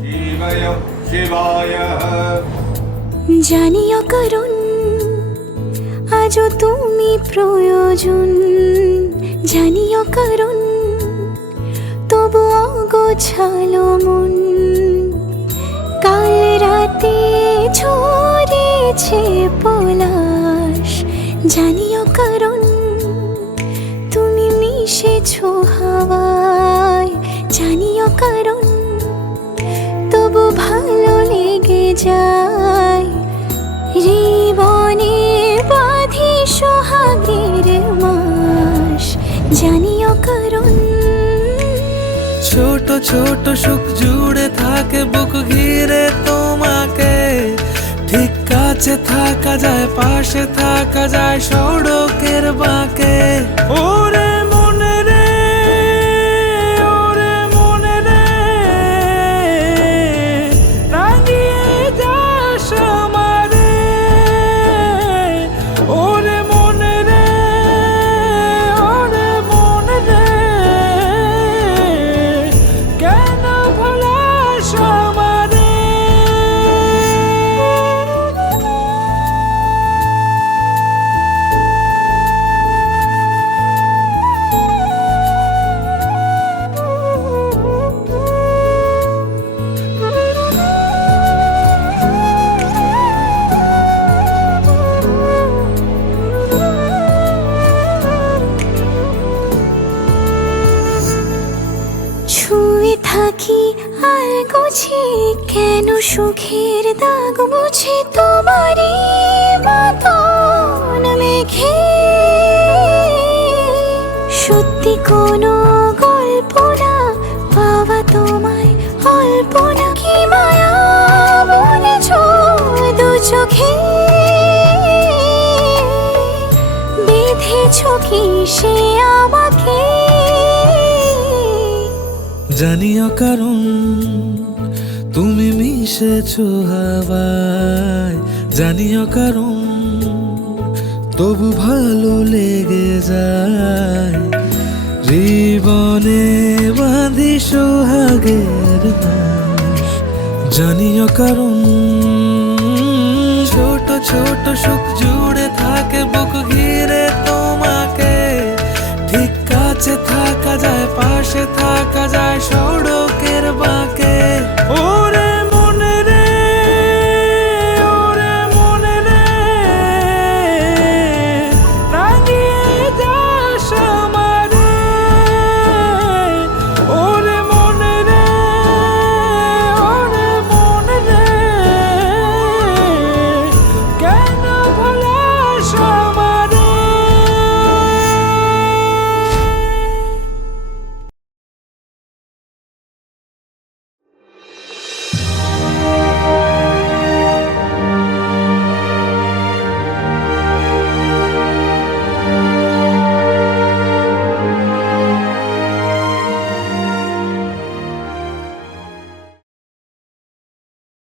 শিবায় শিবায়। জানিও কারণ আজও তুমি প্রয়োজন, জানিও কারণ তবু অগোছালো মন। কাল রাতে ঝরেছে পলাশ, জানিও কারণ তুমি মিশেছো হাওয়ায়, জানিও কারণ তবু ভালো লেগে যায়। জীবনে বাঁধি সোহাগের মাস, জানিও কারণ ছোট ছোট সুখ জুড়ে থাকে বুক ঘিরে তোমাকে। ঠিক কাছে থাকা যায়, পাশে থাকা যায় সড়কের বাঁকে। ওরে মনে রে, ওরে মনে রে, রাঙিয়ে যাস আমারে। ওরে মনে রে, ওরে মনে রে, কেন ভোলাস আমারে। ছুঁয়ে থাকি আর গুছি কেন সুখের দাগ মুছে তোমারই মতন মেঘে। সত্যি কোনো গল্প না পাওয়া তোমায় অল্প না, কি মায়া বলেছ দু চোখে। বেঁধেছ কি সে আমাকে, জানিও কারণ তুমি মিশেছো হাওয়ায়, জানিও কারণ তবু ভালো লেগে যায়। জীবনে বাঁধি সোহাগের মাস, জানিও কারণ ছোট ছোট সুখ জুড়ে থাকে বুক ঘিরে তোমাকে। ঠিক কাছে থাকা যায়, পাশে থাকা যায়